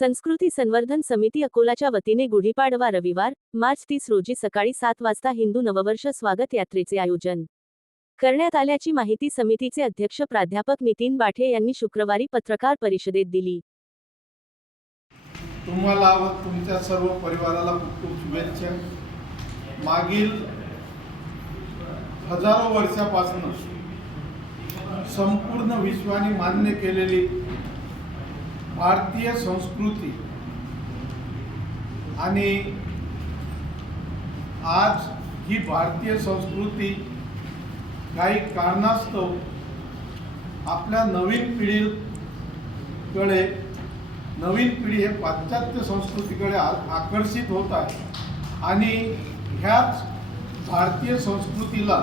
संस्कृती संवर्धन समिती अकोलाच्या वतीने गुढीपाडवा रविवार मार्च तीस रोजी सकाळी सात वाजता हिंदू नववर्ष स्वागत यात्रेचे आयोजन. करण्यात आल्याची माहिती समितीचे अध्यक्ष प्राध्यापक नितीन बाठे यांनी शुक्रवारी पत्रकार परिषदेत दिली. तुम्हाला व तुमच्या सर्व परिवाराला खूप खूप शुभेच्छा. मागील हजारो वर्षापासून संपूर्ण विश्वाने मान्य केलेली भारतीय संस्कृती आणि आज ही भारतीय संस्कृती काही कारणास्तव आपल्या नवीन पिढीकडे नवीन पिढी हे पाश्चात्य संस्कृतीकडे आ- आकर्षित होत आहे. आणि ह्याच भारतीय संस्कृतीला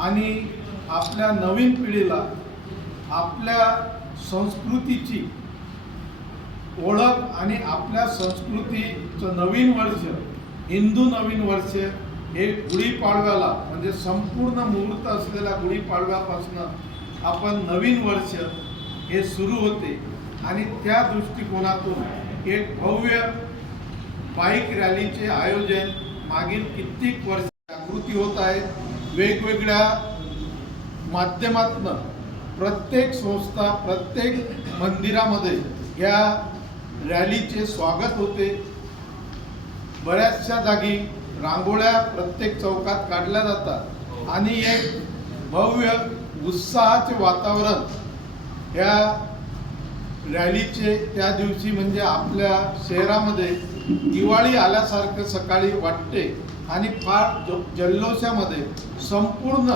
आणि आपल्या नवीन पिढीला आपल्या संस्कृतीची ओळख आणि आपल्या संस्कृतीचं नवीन वर्ष हिंदू नवीन वर्ष हे गुढीपाडव्याला म्हणजे संपूर्ण मुहूर्त असलेल्या गुढीपाडव्यापासून आपण नवीन वर्ष हे सुरू होते. आणि त्या दृष्टिकोनातून एक भव्य बाईक रॅलीचे आयोजन मागील कित्येक वर्ष जागृती होत आहे वेगवेगळ्या माध्यमातून प्रत्येक संस्था प्रत्येक मंदिरामध्ये या रॅलीचे स्वागत होते. बऱ्याचशा जागी रांगोळ्या प्रत्येक चौकात काढल्या जातात. आणि एक भव्य उत्साहाचे वातावरण या रॅलीचे त्या दिवशी म्हणजे आपल्या शहरामध्ये दिवाळी आल्यासारखं सकाळी वाटते आणि फार ज जल्लोषामध्ये संपूर्ण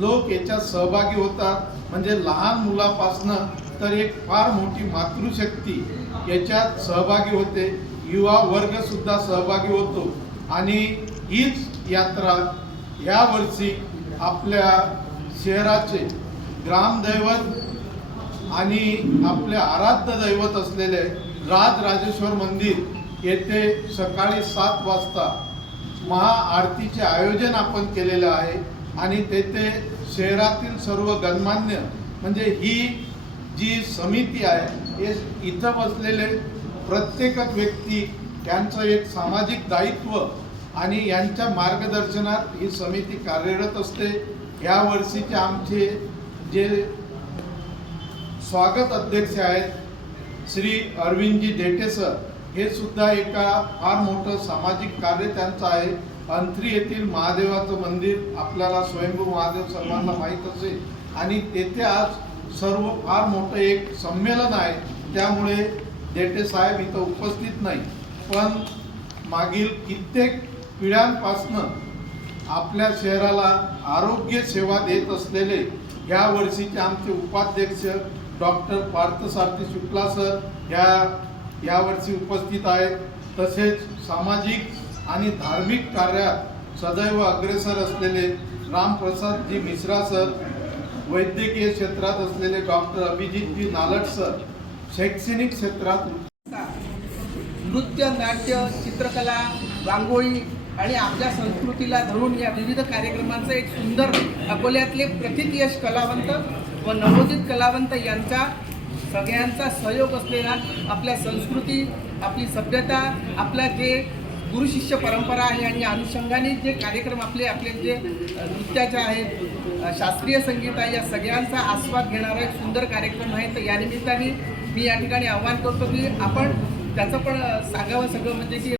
लोक याच्यात सहभागी होतात. म्हणजे लहान मुलापासनं तर एक फार मोठी मातृशक्ती याच्यात सहभागी होते. युवा वर्गसुद्धा सहभागी होतो. आणि हीच यात्रा यावर्षी आपल्या शहराचे ग्रामदैवत आणि आपले आराध्य दैवत असलेले राजराजेश्वर मंदिर येथे सकाळी सात वाजता महाआरतीचे आयोजन आपण केलेले आहे. आणि तेथे शहरातील सर्व गणमान्य म्हणजे ही जी समिती आहे हे इथं बसलेले प्रत्येकच व्यक्ती त्यांचं एक सामाजिक दायित्व आणि यांच्या मार्गदर्शनात ही समिती कार्यरत असते. या वर्षीचे आमचे जे स्वागत अध्यक्ष आहेत श्री अरविंदजी देठे सर हे सुद्धा एका फार मोठं सामाजिक कार्य त्यांचं आहे. अंथरी येथील महादेवाचं मंदिर आपल्याला स्वयंभू महादेव सर्वांना माहीत असेल. आणि तेथे आज सर्व फार मोठं एक संमेलन आहे. त्यामुळे देठे साहेब इथं उपस्थित नाही. पण मागील कित्येक पिढ्यांपासनं आपल्या शहराला आरोग्य सेवा देत असलेले ह्या वर्षीचे आमचे उपाध्यक्ष डॉक्टर पार्थसारथी शुक्ला सर ह्या यावर्षी उपस्थित आहेत. तसेच सामाजिक आणि धार्मिक कार्यात सदैव अग्रेसर असलेले रामप्रसादजी मिश्रा सर वैद्यकीय क्षेत्रात असलेले डॉक्टर अभिजितजी नालट सर शैक्षणिक क्षेत्रात नृत्य नाट्य चित्रकला रांगोळी आणि आपल्या संस्कृतीला धरून या विविध कार्यक्रमांचं एक सुंदर अकोल्यातले प्रथितयश कलावंत व नवोदित कलावंत यांचा सगळ्यांचा सहयोग असलेला आपल्या संस्कृती आपली सभ्यता आपला जे गुरुशिष्य परंपरा आहे आणि अनुषंगाने जे कार्यक्रम आपले आपले जे नृत्याचे आहेत शास्त्रीय संगीत आहे या सगळ्यांचा आस्वाद घेणारा एक सुंदर कार्यक्रम आहे. तर या निमित्ताने मी या ठिकाणी आव्हान करतो की आपण त्याचं पण सांगावं सगळं म्हणजे की